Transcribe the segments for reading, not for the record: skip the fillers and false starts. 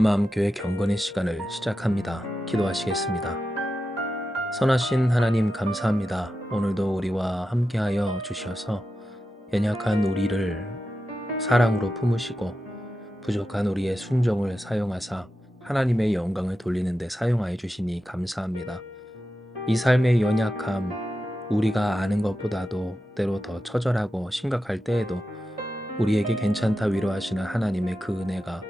한마음교회 경건의 시간을 시작합니다. 기도하시겠습니다. 선하신 하나님 감사합니다. 오늘도 우리와 함께하여 주셔서 연약한 우리를 사랑으로 품으시고 부족한 우리의 순종을 사용하사 하나님의 영광을 돌리는 데 사용하여 주시니 감사합니다. 이 삶의 연약함, 우리가 아는 것보다도 때로 더 처절하고 심각할 때에도 우리에게 괜찮다 위로하시는 하나님의 그 은혜가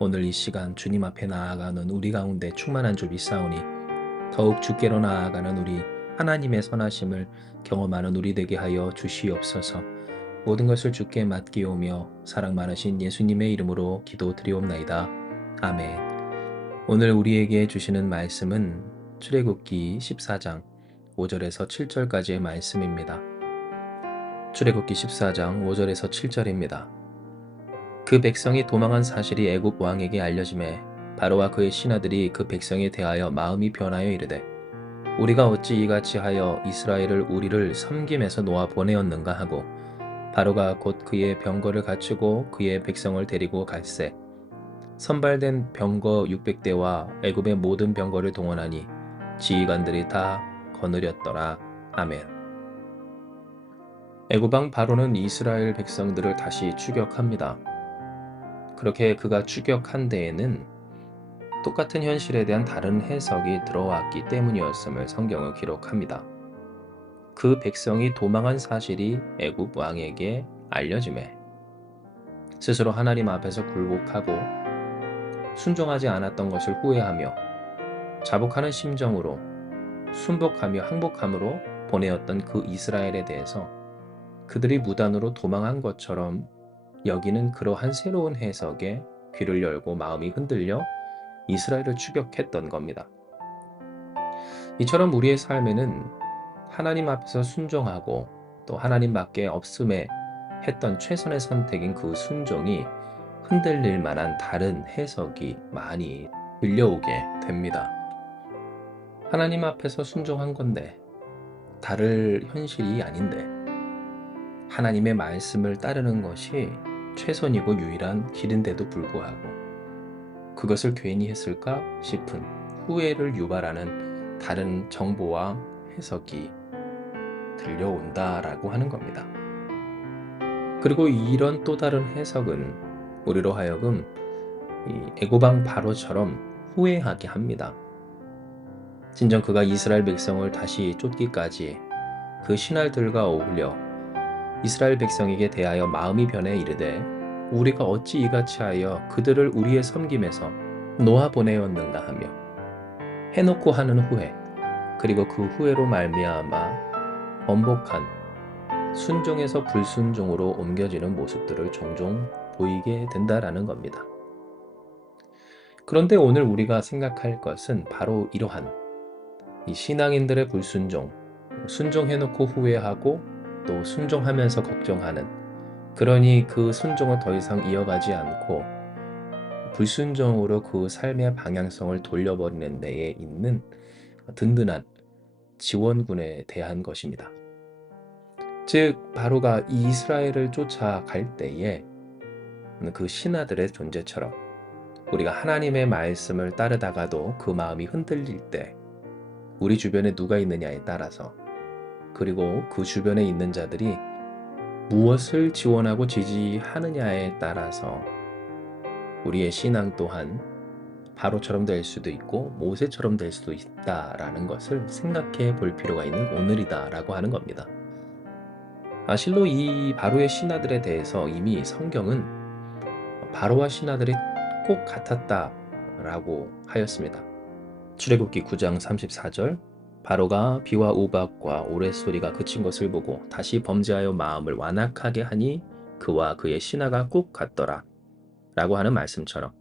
오늘 이 시간 주님 앞에 나아가는 우리 가운데 충만한 줄 믿사오니 더욱 주께로 나아가는 우리 하나님의 선하심을 경험하는 우리 되게 하여 주시옵소서. 모든 것을 주께 맡기오며 사랑 많으신 예수님의 이름으로 기도드리옵나이다. 아멘. 오늘 우리에게 주시는 말씀은 출애굽기 14장 5절에서 7절까지의 말씀입니다. 출애굽기 14장 5절에서 7절입니다. 그 백성이 도망한 사실이 애굽 왕에게 알려지매 바로와 그의 신하들이 그 백성에 대하여 마음이 변하여 이르되 우리가 어찌 이같이 하여 이스라엘을 우리를 섬김에서 놓아 보내었는가 하고 바로가 곧 그의 병거를 갖추고 그의 백성을 데리고 갈새 선발된 병거 600대와 애굽의 모든 병거를 동원하니 지휘관들이 다 거느렸더라. 아멘. 애굽 왕 바로는 이스라엘 백성들을 다시 추격합니다. 그렇게 그가 추격한 데에는 똑같은 현실에 대한 다른 해석이 들어왔기 때문이었음을 성경은 기록합니다. 그 백성이 도망한 사실이 애굽 왕에게 알려지매 스스로 하나님 앞에서 굴복하고 순종하지 않았던 것을 후회하며 자복하는 심정으로 순복하며 항복함으로 보내었던 그 이스라엘에 대해서 그들이 무단으로 도망한 것처럼 여기는 그러한 새로운 해석에 귀를 열고 마음이 흔들려 이스라엘을 추격했던 겁니다. 이처럼 우리의 삶에는 하나님 앞에서 순종하고 또 하나님밖에 없음에 했던 최선의 선택인 그 순종이 흔들릴 만한 다른 해석이 많이 들려오게 됩니다. 하나님 앞에서 순종한 건데 다를 현실이 아닌데 하나님의 말씀을 따르는 것이 최선이고 유일한 길인데도 불구하고 그것을 괜히 했을까 싶은 후회를 유발하는 다른 정보와 해석이 들려온다라고 하는 겁니다. 그리고 이런 또 다른 해석은 우리로 하여금 이 애굽 왕 바로처럼 후회하게 합니다. 진정 그가 이스라엘 백성을 다시 쫓기까지 그 신하들과 어울려 이스라엘 백성에게 대하여 마음이 변해 이르되 우리가 어찌 이같이 하여 그들을 우리의 섬김에서 놓아 보내었는가 하며 해놓고 하는 후회 그리고 그 후회로 말미암아 번복한 순종에서 불순종으로 옮겨지는 모습들을 종종 보이게 된다라는 겁니다. 그런데 오늘 우리가 생각할 것은 바로 이러한 이 신앙인들의 불순종, 순종해놓고 후회하고 또 순종하면서 걱정하는 그러니 그 순종을 더 이상 이어가지 않고 불순종으로 그 삶의 방향성을 돌려버리는 데에 있는 든든한 지원군에 대한 것입니다. 즉 바로가 이스라엘을 쫓아갈 때에 그 신하들의 존재처럼 우리가 하나님의 말씀을 따르다가도 그 마음이 흔들릴 때 우리 주변에 누가 있느냐에 따라서 그리고 그 주변에 있는 자들이 무엇을 지원하고 지지하느냐에 따라서 우리의 신앙 또한 바로처럼 될 수도 있고 모세처럼 될 수도 있다라는 것을 생각해 볼 필요가 있는 오늘이다라고 하는 겁니다. 실로 이 바로의 신하들에 대해서 이미 성경은 바로와 신하들이 꼭 같았다라고 하였습니다. 출애굽기 9장 34절 바로가 비와 우박과 우레소리가 그친 것을 보고 다시 범죄하여 마음을 완악하게 하니 그와 그의 신하가 꼭 같더라 라고 하는 말씀처럼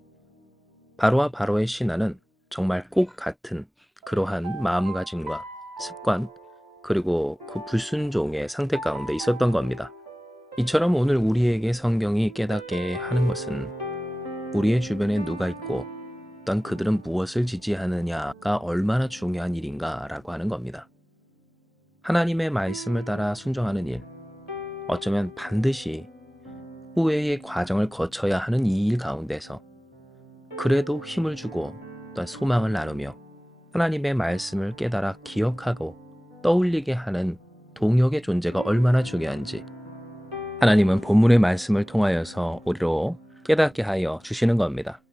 바로와 바로의 신하는 정말 꼭 같은 그러한 마음가짐과 습관 그리고 그 불순종의 상태 가운데 있었던 겁니다. 이처럼 오늘 우리에게 성경이 깨닫게 하는 것은 우리의 주변에 누가 있고 또한 그들은 무엇을 지지하느냐가 얼마나 중요한 일인가라고 하는 겁니다. 하나님의 말씀을 따라 순종하는 일, 어쩌면 반드시 후회의 과정을 거쳐야 하는 이 일 가운데서 그래도 힘을 주고 또한 소망을 나누며 하나님의 말씀을 깨달아 기억하고 떠올리게 하는 동역의 존재가 얼마나 중요한지 하나님은 본문의 말씀을 통하여서 우리로 깨닫게 하여 주시는 겁니다.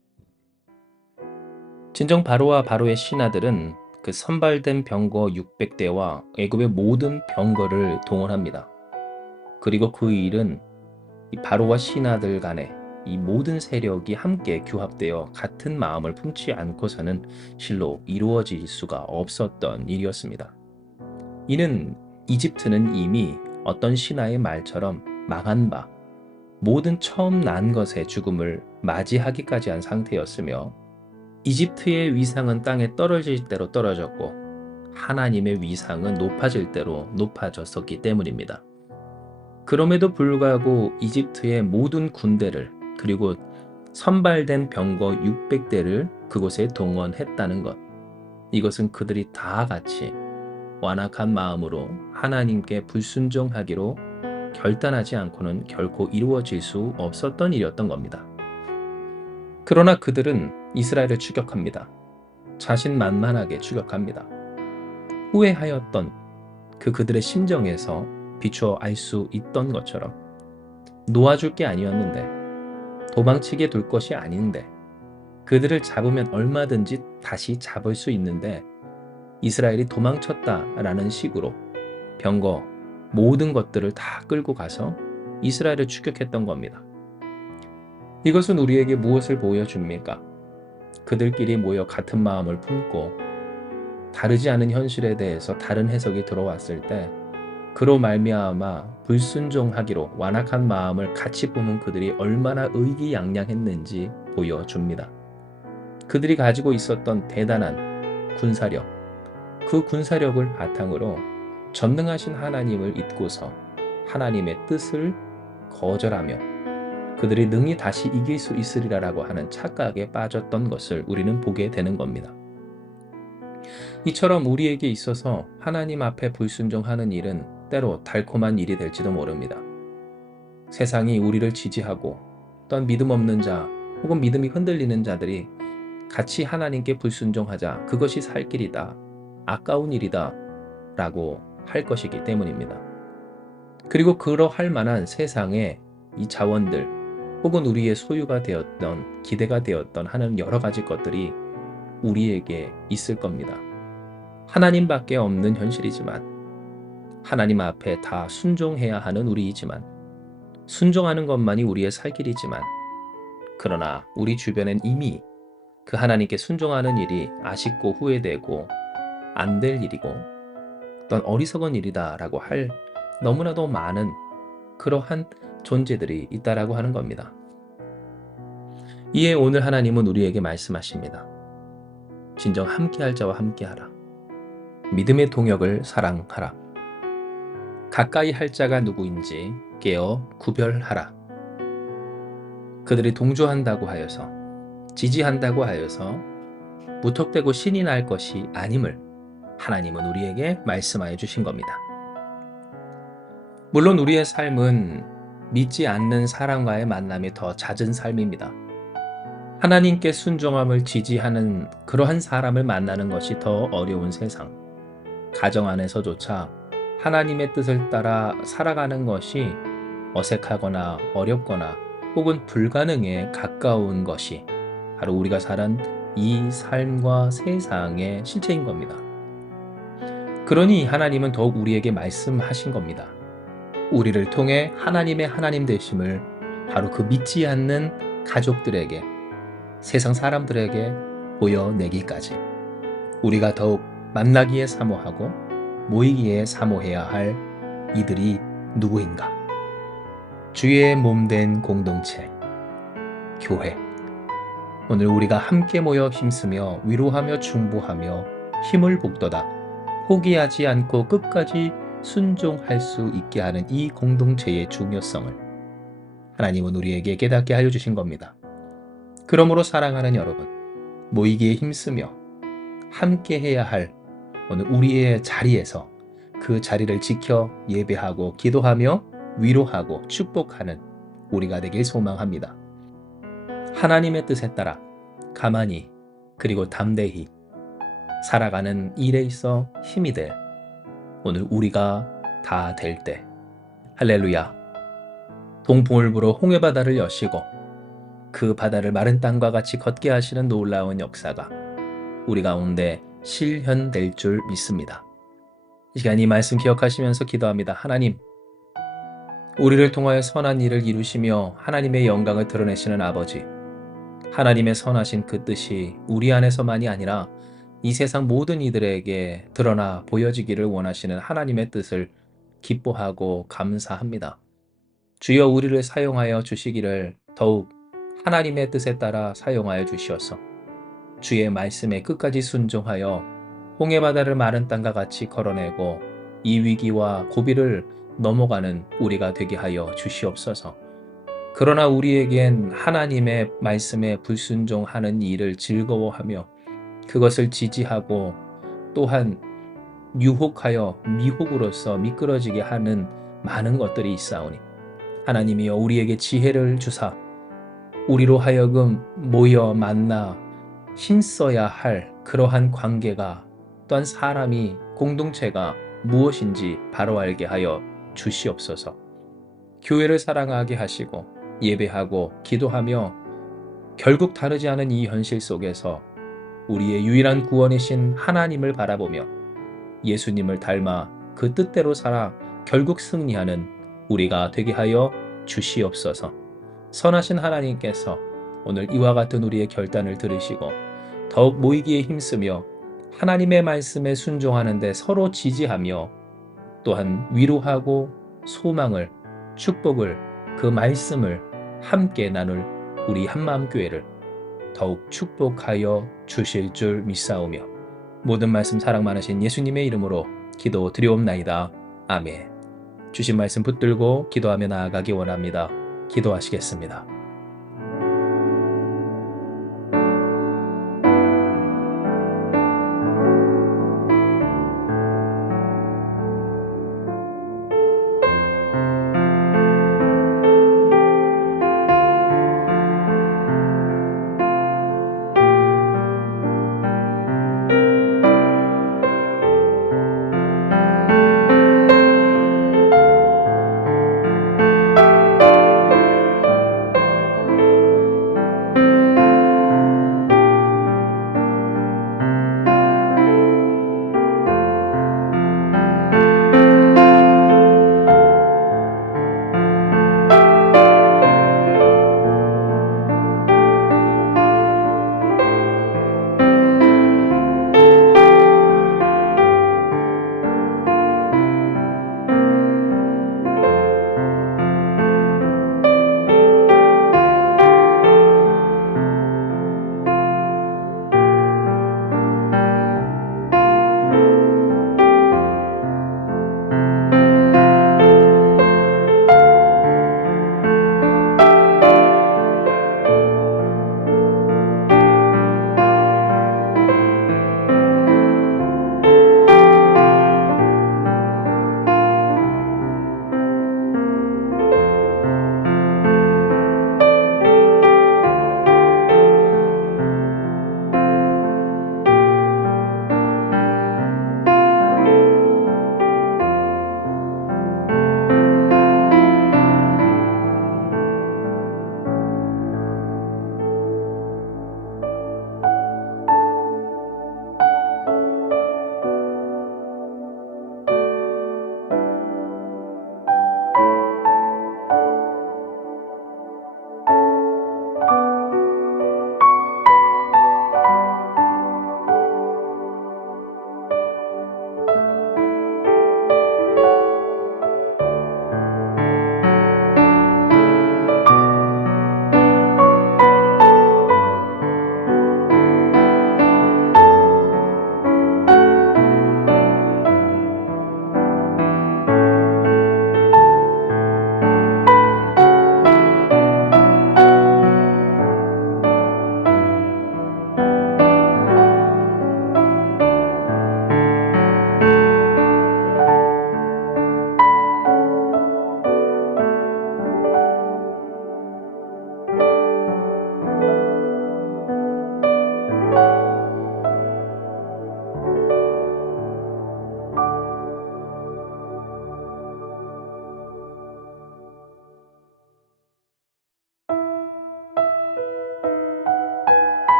진정 바로와 바로의 신하들은 그 선발된 병거 600대와 애굽의 모든 병거를 동원합니다. 그리고 그 일은 이 바로와 신하들 간에 이 모든 세력이 함께 규합되어 같은 마음을 품지 않고서는 실로 이루어질 수가 없었던 일이었습니다. 이는 이집트는 이미 어떤 신하의 말처럼 망한 바, 모든 처음 난 것의 죽음을 맞이하기까지 한 상태였으며 이집트의 위상은 땅에 떨어질 대로 떨어졌고 하나님의 위상은 높아질 대로 높아졌었기 때문입니다. 그럼에도 불구하고 이집트의 모든 군대를 그리고 선발된 병거 600대를 그곳에 동원했다는 것. 이것은 그들이 다 같이 완악한 마음으로 하나님께 불순종하기로 결단하지 않고는 결코 이루어질 수 없었던 일이었던 겁니다. 그러나 그들은 이스라엘을 추격합니다. 자신만만하게 추격합니다. 후회하였던 그들의 심정에서 비추어 알 수 있던 것처럼 놓아줄 게 아니었는데 도망치게 둘 것이 아닌데 그들을 잡으면 얼마든지 다시 잡을 수 있는데 이스라엘이 도망쳤다라는 식으로 병거 모든 것들을 다 끌고 가서 이스라엘을 추격했던 겁니다. 이것은 우리에게 무엇을 보여줍니까? 그들끼리 모여 같은 마음을 품고 다르지 않은 현실에 대해서 다른 해석이 들어왔을 때 그로 말미암아 불순종하기로 완악한 마음을 같이 품은 그들이 얼마나 의기양양했는지 보여줍니다. 그들이 가지고 있었던 대단한 군사력, 그 군사력을 바탕으로 전능하신 하나님을 잊고서 하나님의 뜻을 거절하며 그들이 능히 다시 이길 수 있으리라고 하는 착각에 빠졌던 것을 우리는 보게 되는 겁니다. 이처럼 우리에게 있어서 하나님 앞에 불순종하는 일은 때로 달콤한 일이 될지도 모릅니다. 세상이 우리를 지지하고 또한 믿음 없는 자 혹은 믿음이 흔들리는 자들이 같이 하나님께 불순종하자 그것이 살 길이다, 아까운 일이다 라고 할 것이기 때문입니다. 그리고 그러할 만한 세상의 이 자원들 혹은 우리의 소유가 되었던 기대가 되었던 하는 여러 가지 것들이 우리에게 있을 겁니다. 하나님밖에 없는 현실이지만 하나님 앞에 다 순종해야 하는 우리이지만 순종하는 것만이 우리의 살 길이지만 그러나 우리 주변엔 이미 그 하나님께 순종하는 일이 아쉽고 후회되고 안 될 일이고 어떤 어리석은 일이다라고 할 너무나도 많은 그러한 존재들이 있다라고 하는 겁니다. 이에 오늘 하나님은 우리에게 말씀하십니다. 진정 함께할 자와 함께하라. 믿음의 동역을 사랑하라. 가까이 할 자가 누구인지 깨어 구별하라. 그들이 동조한다고 하여서 지지한다고 하여서 무턱대고 신이 날 것이 아님을 하나님은 우리에게 말씀하여 주신 겁니다. 물론 우리의 삶은 믿지 않는 사람과의 만남이 더 잦은 삶입니다. 하나님께 순종함을 지지하는 그러한 사람을 만나는 것이 더 어려운 세상. 가정 안에서조차 하나님의 뜻을 따라 살아가는 것이 어색하거나 어렵거나 혹은 불가능에 가까운 것이 바로 우리가 살은 이 삶과 세상의 실체인 겁니다. 그러니 하나님은 더욱 우리에게 말씀하신 겁니다. 우리를 통해 하나님의 하나님 되심을 바로 그 믿지 않는 가족들에게, 세상 사람들에게 보여내기까지 우리가 더욱 만나기에 사모하고 모이기에 사모해야 할 이들이 누구인가? 주의 몸된 공동체, 교회. 오늘 우리가 함께 모여 힘쓰며 위로하며 중보하며 힘을 북돋아 포기하지 않고 끝까지 순종할 수 있게 하는 이 공동체의 중요성을 하나님은 우리에게 깨닫게 하여 주신 겁니다. 그러므로 사랑하는 여러분, 모이기에 힘쓰며 함께 해야 할 오늘 우리의 자리에서 그 자리를 지켜 예배하고 기도하며 위로하고 축복하는 우리가 되길 소망합니다. 하나님의 뜻에 따라 가만히 그리고 담대히 살아가는 일에 있어 힘이 될 오늘 우리가 다 될 때, 할렐루야. 동풍을 불어 홍해바다를 여시고 그 바다를 마른 땅과 같이 걷게 하시는 놀라운 역사가 우리 가운데 실현될 줄 믿습니다. 이 시간 이 말씀 기억하시면서 기도합니다. 하나님, 우리를 통하여 선한 일을 이루시며 하나님의 영광을 드러내시는 아버지, 하나님의 선하신 그 뜻이 우리 안에서만이 아니라 이 세상 모든 이들에게 드러나 보여지기를 원하시는 하나님의 뜻을 기뻐하고 감사합니다. 주여 우리를 사용하여 주시기를 더욱 하나님의 뜻에 따라 사용하여 주시어서 주의 말씀에 끝까지 순종하여 홍해바다를 마른 땅과 같이 걸어내고 이 위기와 고비를 넘어가는 우리가 되게 하여 주시옵소서. 그러나 우리에겐 하나님의 말씀에 불순종하는 일을 즐거워하며 그것을 지지하고 또한 유혹하여 미혹으로서 미끄러지게 하는 많은 것들이 있사오니 하나님이여 우리에게 지혜를 주사 우리로 하여금 모여 만나 힘써야 할 그러한 관계가 또한 사람이 공동체가 무엇인지 바로 알게 하여 주시옵소서. 교회를 사랑하게 하시고 예배하고 기도하며 결국 다르지 않은 이 현실 속에서 우리의 유일한 구원이신 하나님을 바라보며 예수님을 닮아 그 뜻대로 살아 결국 승리하는 우리가 되게 하여 주시옵소서. 선하신 하나님께서 오늘 이와 같은 우리의 결단을 들으시고 더욱 모이기에 힘쓰며 하나님의 말씀에 순종하는 데 서로 지지하며 또한 위로하고 소망을, 축복을, 그 말씀을 함께 나눌 우리 한마음교회를 더욱 축복하여 주실 줄 믿사오며 모든 말씀 사랑 많으신 예수님의 이름으로 기도 드리옵나이다. 아멘. 주신 말씀 붙들고 기도하며 나아가기 원합니다. 기도하시겠습니다.